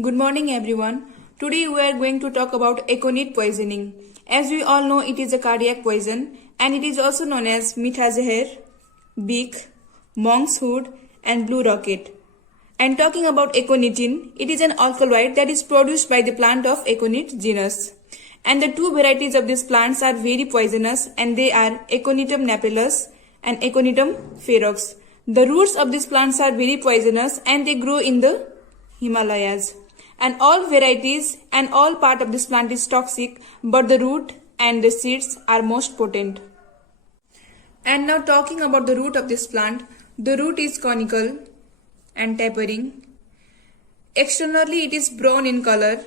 Good morning everyone. Today we are going to talk about aconite poisoning. As we all know, it is a cardiac poison and it is also known as Mitha Zahar, Beak, Monk's Hood and Blue Rocket. And talking about aconitin, it is an alkaloid that is produced by the plant of Aconite genus. And the two varieties of these plants are very poisonous and they are Aconitum napellus and Aconitum ferox. The roots of these plants are very poisonous and they grow in the Himalayas. And all varieties and all part of this plant is toxic, but the root and the seeds are most potent. And now talking about the root of this plant, the root is conical and tapering. Externally it is brown in color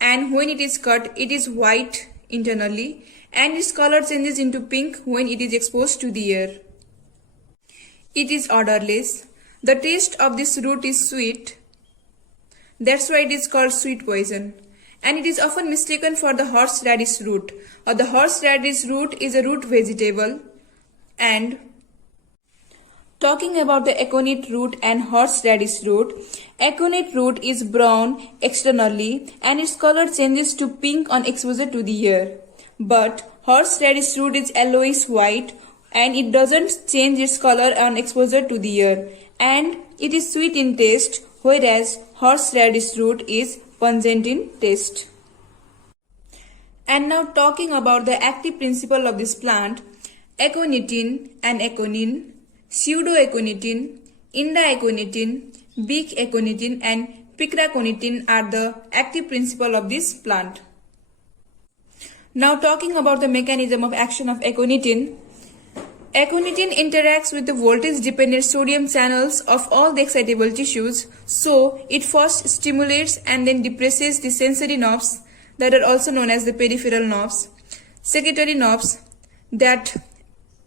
and when it is cut it is white internally and its color changes into pink when it is exposed to the air. It is odorless. The taste of this root is sweet. That's why it is called sweet poison. And it is often mistaken for the horseradish root. Or the horseradish root is a root vegetable. And talking about the aconite root and horseradish root, aconite root is brown externally and its color changes to pink on exposure to the air. But horseradish root is yellowish white and it doesn't change its color on exposure to the air. And it is sweet in taste, whereas horseradish root is pungent in taste. And now talking about the active principle of this plant, aconitin and aconine, pseudoaconitin, indiaconitin, beak aconitin and picraconitin are the active principle of this plant. Now talking about the mechanism of action of aconitin, aconitin interacts with the voltage-dependent sodium channels of all the excitable tissues, so it first stimulates and then depresses the sensory nerves that are also known as the peripheral nerves, secretory nerves that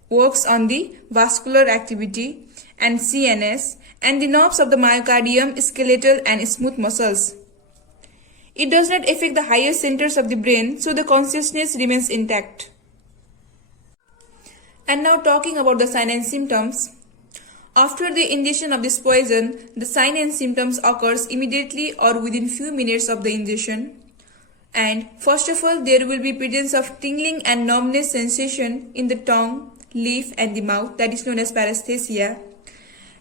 works on the vascular activity and CNS, and the nerves of the myocardium, skeletal and smooth muscles. It does not affect the higher centers of the brain, so the consciousness remains intact. And now talking about the signs and symptoms. After the ingestion of this poison, the sign and symptoms occurs immediately or within few minutes of the ingestion. And first of all, there will be presence of tingling and numbness sensation in the tongue, lip and the mouth, that is known as paresthesia.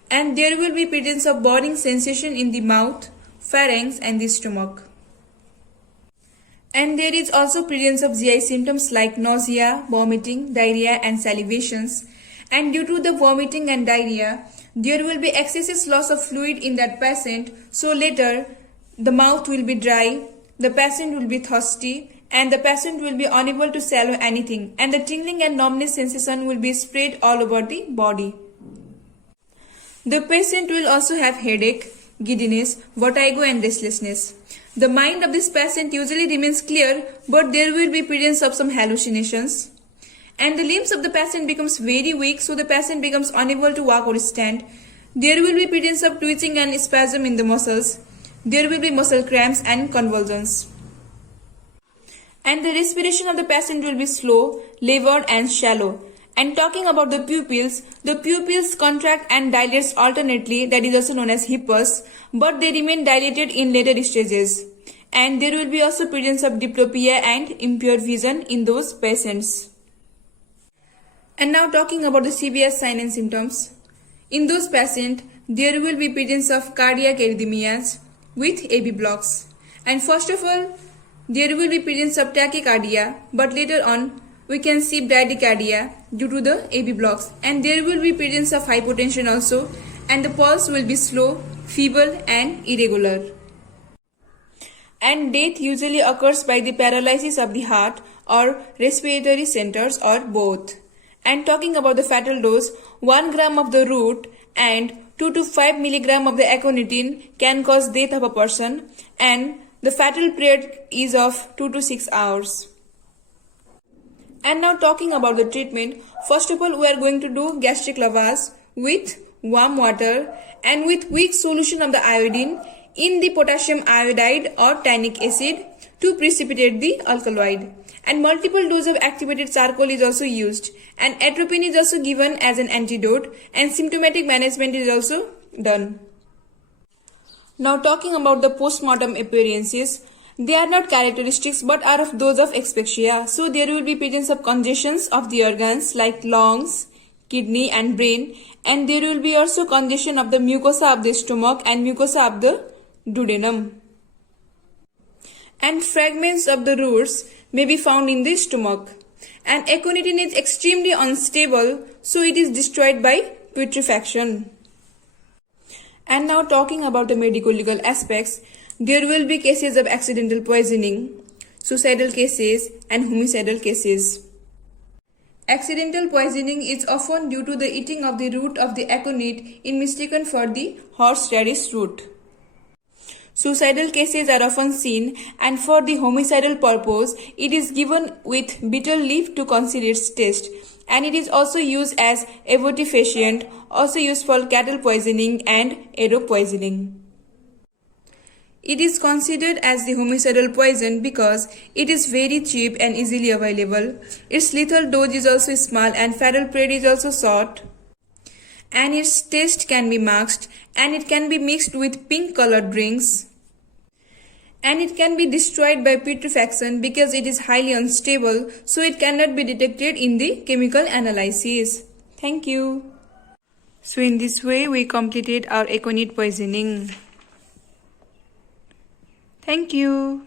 And there will be presence of burning sensation in the mouth, pharynx and the stomach. And there is also presence of GI symptoms like nausea, vomiting, diarrhea and salivations. And due to the vomiting and diarrhea, there will be excessive loss of fluid in that patient. So later, the mouth will be dry, the patient will be thirsty and the patient will be unable to swallow anything. And the tingling and numbness sensation will be spread all over the body. The patient will also have headache, giddiness, vertigo and restlessness. The mind of this patient usually remains clear, but there will be presence of some hallucinations. And the limbs of the patient becomes very weak, so the patient becomes unable to walk or stand. There will be presence of twitching and spasm in the muscles. There will be muscle cramps and convulsions. And the respiration of the patient will be slow, labored and shallow. And talking about the pupils contract and dilate alternately, that is also known as hippus, but they remain dilated in later stages. And there will be also presence of diplopia and impaired vision in those patients. And now talking about the severe signs and symptoms. In those patients, there will be presence of cardiac arrhythmias with AB blocks. And first of all, there will be presence of tachycardia, but later on, we can see bradycardia due to the AB blocks, and there will be presence of hypotension also, and the pulse will be slow, feeble and irregular. And death usually occurs by the paralysis of the heart or respiratory centers or both. And talking about the fatal dose, 1 gram of the root and 2 to 5 milligram of the aconitin can cause death of a person, and the fatal period is of 2 to 6 hours. And now talking about the treatment, first of all we are going to do gastric lavage with warm water and with weak solution of the iodine in the potassium iodide or tannic acid to precipitate the alkaloid. And multiple dose of activated charcoal is also used, and atropine is also given as an antidote, and symptomatic management is also done. Now talking about the postmortem appearances, they are not characteristics but are of those of asphyxia. So there will be presence of congestions of the organs like lungs, kidney and brain, and there will be also congestion of the mucosa of the stomach and mucosa of the duodenum. And fragments of the roots may be found in the stomach. And aconitin is extremely unstable, so it is destroyed by putrefaction. And now talking about the medico-legal aspects, there will be cases of accidental poisoning, suicidal cases and homicidal cases. Accidental poisoning is often due to the eating of the root of the aconite in mistaken for the horseradish root. Suicidal cases are often seen, and for the homicidal purpose, it is given with bitter leaf to conceal its taste, and it is also used as abortifacient, also used for cattle poisoning and arrow poisoning. It is considered as the homicidal poison because it is very cheap and easily available. Its lethal dose is also small and fatal period is also short. And its taste can be masked, and it can be mixed with pink colored drinks. And it can be destroyed by putrefaction because it is highly unstable, so it cannot be detected in the chemical analysis. Thank you. So in this way we completed our aconite poisoning. Thank you.